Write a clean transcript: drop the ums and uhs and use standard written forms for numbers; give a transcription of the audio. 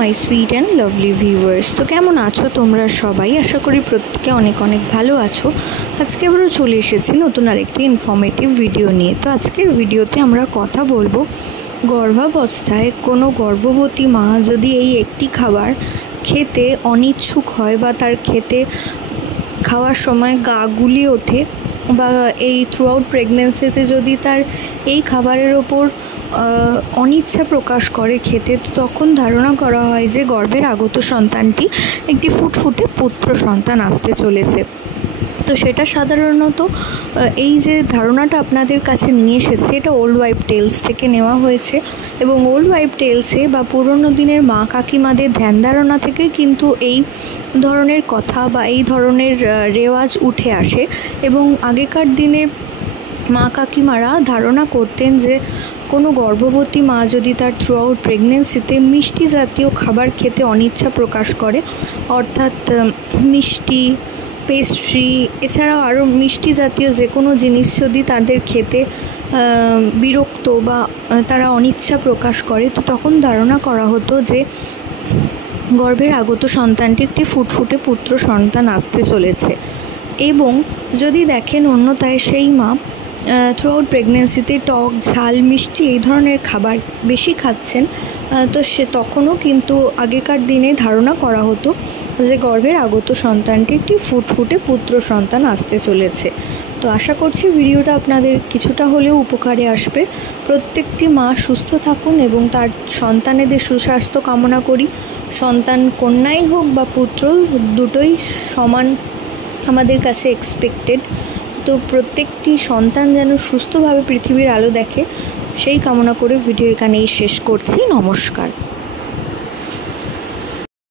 My sweet and lovely viewers. তো কেমন আছো তোমরা সবাই? আশা করি প্রত্যেকে অনেক অনেক ভালো আছো। আজকে আমরা চলে এসেছি নতুন আরেকটি ইনফরমেটিভ ভিডিও নিয়ে। তো আজকের ভিডিওতে আমরা কথা বলবো গর্ভাবস্থায় কোনো গর্ভবতী মা যদি এই একটি খাবার খেতে অনিচ্ছুক হয় বা তার খাওয়ার সময় গা গুলিয়ে ওঠে বা এই থ্রু আউট প্রেগনেন্সিতে যদি তার এই খাবারের ওপর অনিচ্ছা প্রকাশ করে খেতে, তখন ধারণা করা হয় যে গর্ভের আগত সন্তানটি একটি ফুটফুটে পুত্র সন্তান আসতে চলেছে। তো সেটা সাধারণত এই যে ধারণাটা আপনাদের কাছে নিয়ে এসেছে, এটা ওল্ড ওয়াইফ টেলস থেকে নেওয়া হয়েছে এবং ওল্ড ওয়াইফ টেলসে বা পুরনো দিনের মা কাকিমাদের ধ্যান ধারণা থেকে কিন্তু এই ধরনের কথা বা এই ধরনের রেওয়াজ উঠে আসে। এবং আগেকার দিনে মা কাকিমারা ধারণা করতেন যে কোনো গর্ভবতী মা যদি তার থ্রু আউট প্রেগনেন্সিতে মিষ্টি জাতীয় খাবার খেতে অনিচ্ছা প্রকাশ করে, অর্থাৎ মিষ্টি, পেস্ট্রি, এছাড়াও আরও মিষ্টি জাতীয় যে কোনো জিনিস যদি তাদের খেতে বিরক্ত বা তারা অনিচ্ছা প্রকাশ করে, তো তখন ধারণা করা হতো যে গর্ভের আগত সন্তানটি একটি ফুটফুটে পুত্র সন্তান আসতে চলেছে। এবং যদি দেখেন অন্যথায় সেই মা থ্রু আউট প্রেগনেন্সিতে টক, ঝাল, মিষ্টি এই ধরনের খাবার বেশি খাচ্ছেন, তো তখনও কিন্তু আগেকার দিনে ধারণা করা হতো যে গর্ভের আগত সন্তানটি একটি ফুটফুটে পুত্র সন্তান আসতে চলেছে। তো আশা করছি ভিডিওটা আপনাদের কিছুটা হলেও উপকারে আসবে। প্রত্যেকটি মা সুস্থ থাকুন এবং তার সন্তানেদের সুস্বাস্থ্য কামনা করি। সন্তান কন্যাই হোক বা পুত্র, দুটোই সমান আমাদের কাছে এক্সপেক্টেড। তো প্রত্যেকটি সন্তান যেন সুস্থভাবে পৃথিবীর আলো দেখে, সেই কামনা করে ভিডিও এখানেই শেষ করছি। নমস্কার।